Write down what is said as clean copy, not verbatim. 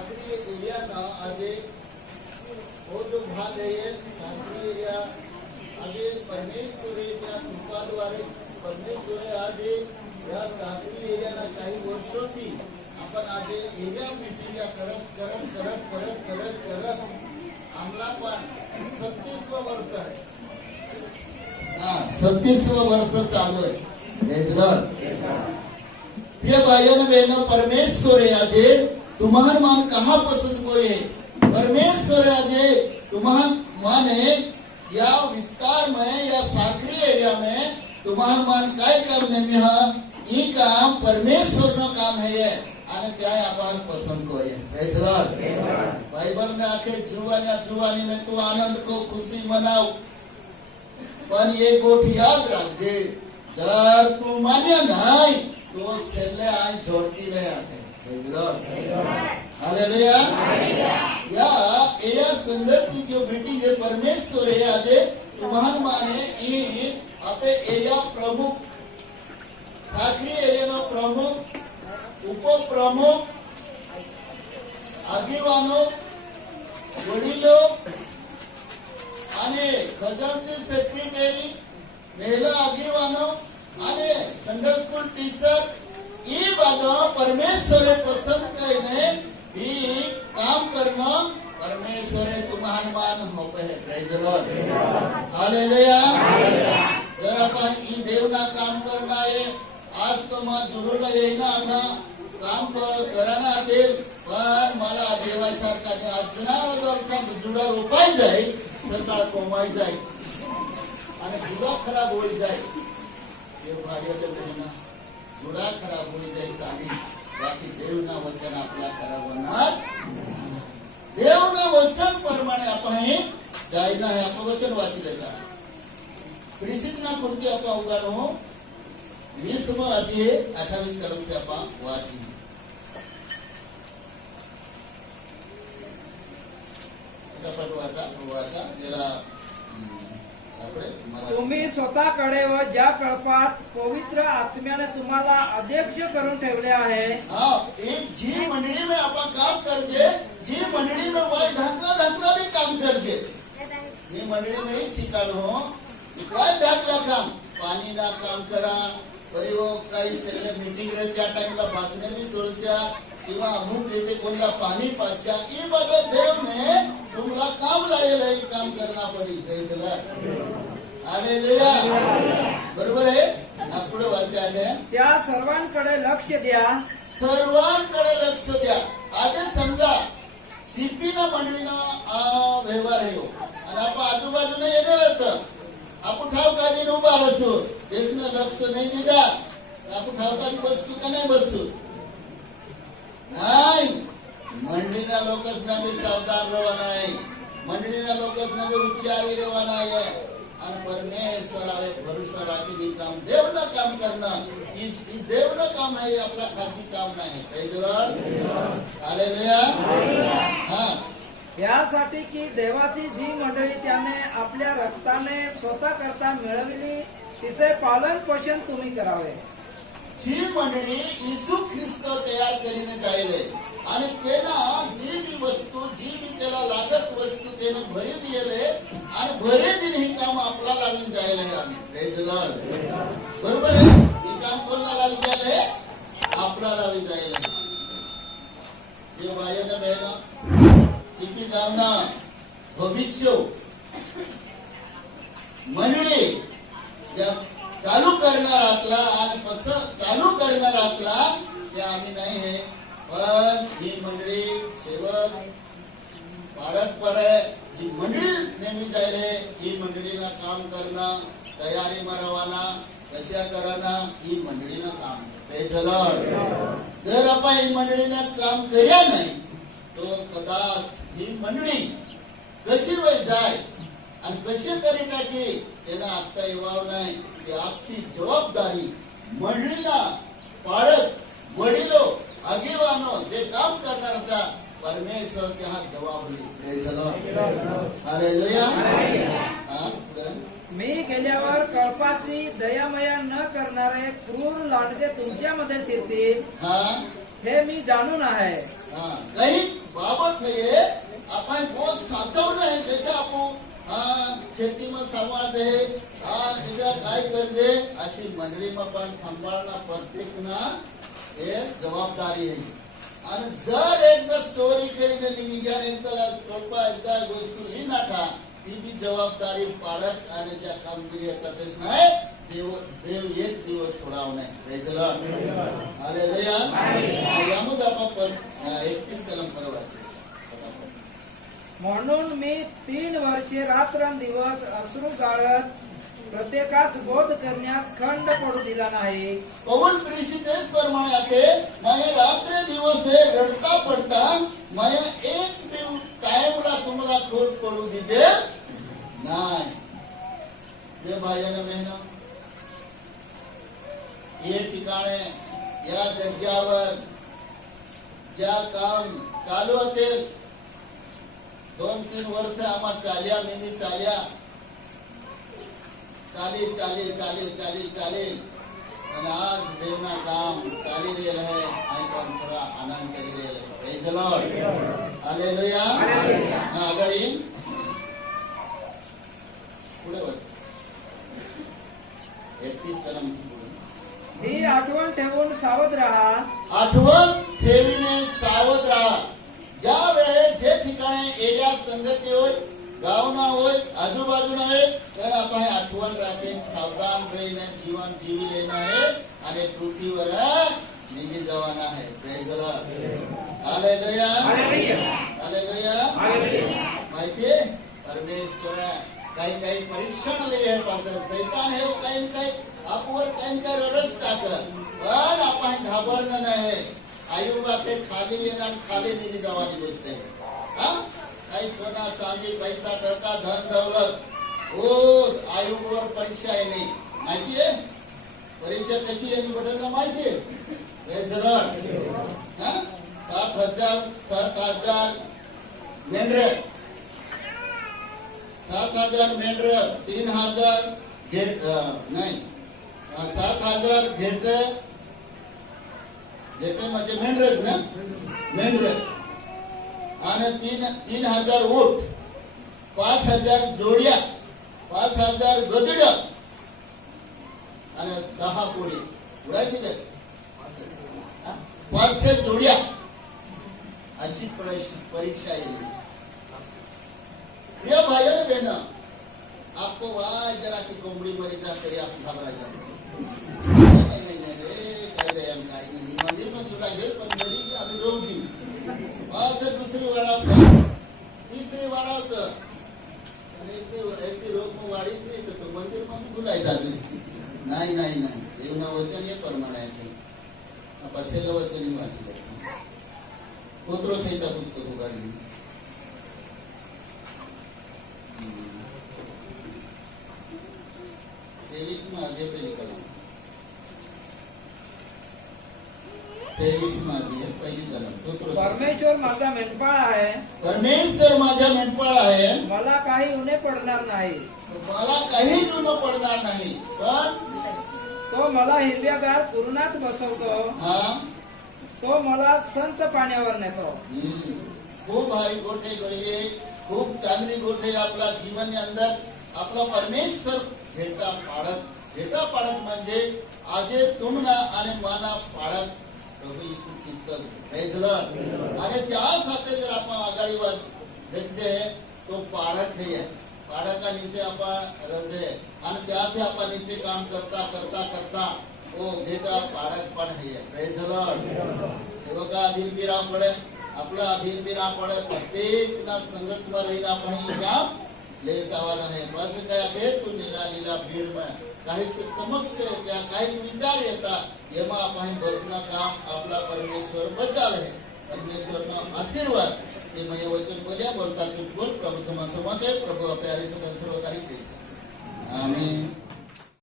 सागरी एरियाना આજે वो जो भाग है ये सागरी एरिया આજે परमेश्वरे त्या कृपाद्वारे परमेश्वरे આજે या सागरी एरियाना काही वर्षोથી आपण આજે एरिया मीटिंग करत आमला पण 36व वर्ष आहे. 36व वर्ष चालू है. Praise Lord. प्रिय भाइयों बहनों, परमेश्वर आज तुम्हार मान कहा पसंद को है. परमेश्वर आज तुम्हार माने या विस्तार में या सागरी एरिया में तुम्हार मान काय करने में हा ये काम परमेश्वर नो काम है અને ત્યાં આપણ પસંદ કરીએ. પ્રેઝ લॉर्ड. बाइबल में आके जुवानी में तू आनंद को खुशी मनाव, पण ये गोठ याद रखजे जर तू मान्य नहीं तो छेल्ले आय झोटकी ले आते. Praise Lord. हालेलुया. या एरिया संगति जो मीटिंग है परमेश्वर है आज तुम्हार माने ई आपे एरिया प्रमुख सागरी एरिया नो प्रमुख उपप्रमुख આગેવાનો વડીલો અને ખજાનચી સેક્રેટરી મહિલા આગેવાનો અને સંડે સ્કૂલ ટીચર એ બધા પરમેશ્વરે પસંદ કરીને એ કામ કરના પરમેશ્વરે तुम्हार मान होपे है. Praise Lord. हालेलुया. जरा आपण ई देवना काम करना है. आज तो मा जुळून येईना आता काम कराना असेल पण मला देवासारखा अजनावर दोरचा जुडा रोपाय जाय सकाळ कोमाय जाय आणि जुडा खराब होई जाय. देव भाग्याचे बहिणा जुडा खराब होई जाय सारी बाकी देवना वचन आपल्या खराब होणार. देवना वचन प्रमाणे आपण हे जायना है. आपण वचन वाची लेता प्रिसिपना कृती आपण उगाडो 20 अध्याय 28 कलम से आपण वाची. तुम्ही स्वतःकडे व ज्या कळपात पवित्र आत्म्याने तुम्हाला अध्यक्ष करून ठेवले आहे. एक जी मंडळी में आपण काम करते जी मंडळी में वह ढाकला भी काम करते. मी मंडळी में ही शिकालो काय ढाकला काम पानी ना काम करा बरी वो काही सगळे मीटिंग रे त्या टाइमला भाषणे भी चोळशा किंवा अमुक येते कोणला पाणी पाच्या ई बघा देव ने तुम्हाला काम लागेल आहे काम करना पडी. Praise Lord. हालेलुया. बरोबर आहे. पुढे वाचले आहे त्या सर्वांकडे लक्ष द्या. सर्वांकडे लक्ष द्या. आज समजा सीपी ना मंडळीना व्यवहार आहे आणि आपण आजूबाजूने येणार होतं आपण ठावकाजी उभा असू देशनं लक्ष नाही दिला आपण ठावकाजी बसू का नाही बसू नाही. मंडळीना लोकच नवे सावधान रवाना आहे. मंडळीना लोकच नवे उच्चारी रवाना आहे आणि परमेश्वरावे भरोसा राखी काम देवना काम करणं ही देवना काम आहे आपला खाती काम नाही. Praise Lord. हालेलुया. यासाठी की देवाची जी मंडळी त्याने आपल्या रक्ताने स्वतः करता मिळवली तिचे पालन पोषण तुम्ही करावे. जी मंडळी येशू ख्रिस्त तयार करीने जायले आणि तेना जी भी वस्तू जी भी त्याला लागत वस्तू तेने भरी दिले आणि भरी दिन ही काम आपला लावून जायले आम्ही. Praise Lord. बरोबर आहे. हे काम कोणाला लावून जायले आपला लावून जायले. जे भाईना बहना सीपी गावना भविष्य मंडळी ज्या चालू करणार आतला आणि कसं चालू करणार आतला ते आम्ही नाही आहे पण ही मंडळी सेवक पाडक पर जी मंडळी नेहमी जायले ही मंडळीना काम करणं तयारी मरवाना कशा कराना ही मंडळीनं काम. Praise Lord. जर आपण ही मंडळीनं काम કર્યા नाही तो कदाच ही मंडळी कशी वय जाय आणि कशी करी टाकी त्यांना आता येवाव नाही. की आपली जबाबदारी मंडळीला पाडक वडीलो आगेवानो जे काम करणार होता परमेश्वर के हात जबाब ली. Praise Lord. हालेलुया. मी गेल्यावर कळपाची दयामया न करणारे क्रूर लांडगे तुमच्यामध्ये शिरतील हे मी जाणून आहे. काही बाबत है आपण बहुत साचवलं आहे त्याच्या आपण ખેતીમાં સંવાદ છે બીજા काय કરજે अशी मंडळीમાં पण सांभाळणं प्रत्येकना हे जबाबदारी आहे आणि जर एकदा चोरी करीने निघ्याने एकदा टोपा एकदा गोष्ट ही नाटा ती बी जबाबदारी पाळत आणि ज्या कामगिरी येतातच नाही देव एक दिवस सोडाव नाही प्रेझला हालेलुया यामध्ये आपण 31 कलम परवाच म्हणून मी 3 वर्षे रात्रंदिवस अश्रू गाळत प्रत्येकास बोध करण्यास खंड पडू दिला नाही. पवन प्रेषितेच प्रमाणे आहे मैं रात्र दिवस हे रडता पडता मैं एक टाइमला तुम्हाला खोट पडू दिले नाही. प्रिय भाई आणि बहिण ये ठिकाणे या जागेवर ज्या काम चालू होते 2-3 वर्ष आम्हा चाल्या मी चाल्या चाली અને આજ દેવના કામ ચાલી રહેલ હે આઈ પણ થોડા આનંદ કરી રહેલ હે પ્રેઝ ધ લોર્ડ હાલેલુયા હા આગળ पुढे वळ 31 कलम ही आठवण ठेवून सावध राहा. आठवण ठेवीने सावध राहा. ज्या वेळेस जे ठिकाणी एरिया संगती होय गावना होय आजूबाजूना होय तर आपण आठवण राखेन सावधान रहीने जीवन जीवी लेना है आणि पृथ्वीवर निघी जवाना है praise the Lord hallelujah hallelujah माहिती परमेश्वर काही परीक्षण लिए पास शैतान है काही आपवर काही रडस टाक पण आपण घाबरणं नाही. आयुबा के खाली येणार खाली निघी जवानी गोष्ट आहे. काही सोना चांदी पैसा टका धन दौलत ओ आयुबावर परीक्षा आहे नाही माहिती आहे. परीक्षा कशी आहे बघायला माहिती आहे. 7,000 मेंढरे 7,000 मेंढरे 3,000 घेट नाही 7,000 घेटे म्हणजे मेंढरेच ना मेंढरे आणि 3,000 ऊंट 5,000 जोड्या 5,000 गदड्या आणि 10 कोळी उडायची ते 500 जोड्या अशी परीक्षा येईल. प्रिय भाई और बहनों आपको वहां जरा की कोंबड़ी मरी जा करी आप घबरा जाते नहीं मंदिर में जुड़ा गए पण मरी अभी रोज जी आज दुसरी वाढावत तिसरी वाढावत आणि एक रोग में वाढीत नाही तर तो मंदिर में भुलाय जाते नाही देवना वचन हे प्रमाण आहे. पसेलं वचन वाचले कोत्रो सहित पुस्तक उघडली 23वां अध्याय पहिली कलम 23वां अध्याय पहिली कलम कोत्रो परमेश्वर माझा मेंढपाळ आहे. परमेश्वर माझा मेंढपाळ आहे. मला काही उणे पडणार नाही. मला काहीच उणे पडणार नाही. पण तो मला हिरव्यागार कुरणात बसवतो. तो मला संत पाण्यावर नेतो. खूप भारी गोठे गळले खूप चांगली गोठे आपला जीवन अंदर आपला परमेश्वर झेटा पाडत म्हणजे आजे तुमना आणि माना पाडत प्रभू येशू ख्रिस्त प्रेज द लॉर्ड. आणि त्यासाठी जर आपण आघाडीवर देखते तो पाडक है पाडका नीचे आपण रजे आणि त्याचे आपण नीचे काम करता ओ बेटा पाडक पण है प्रेज द लॉर्ड. सेवका अधीन भी राह पड़े आपला अधीन भी राह पड़े प्रत्येक ना संगत में रहीने आपण काम ले जावाना है. बस काय आहे तू नीला भीड़ में काही समक्ष त्या काही विचार येतात एमा आपण बसना काम आपला परमेश्वर बचावे है. परमेश्वरना आशीर्वाद ते मैं वचन बोलिया बोलता चुप बोल प्रभु तुम्हारा समझ है प्रभु प्यारे सदन सर्वकारी आमीन.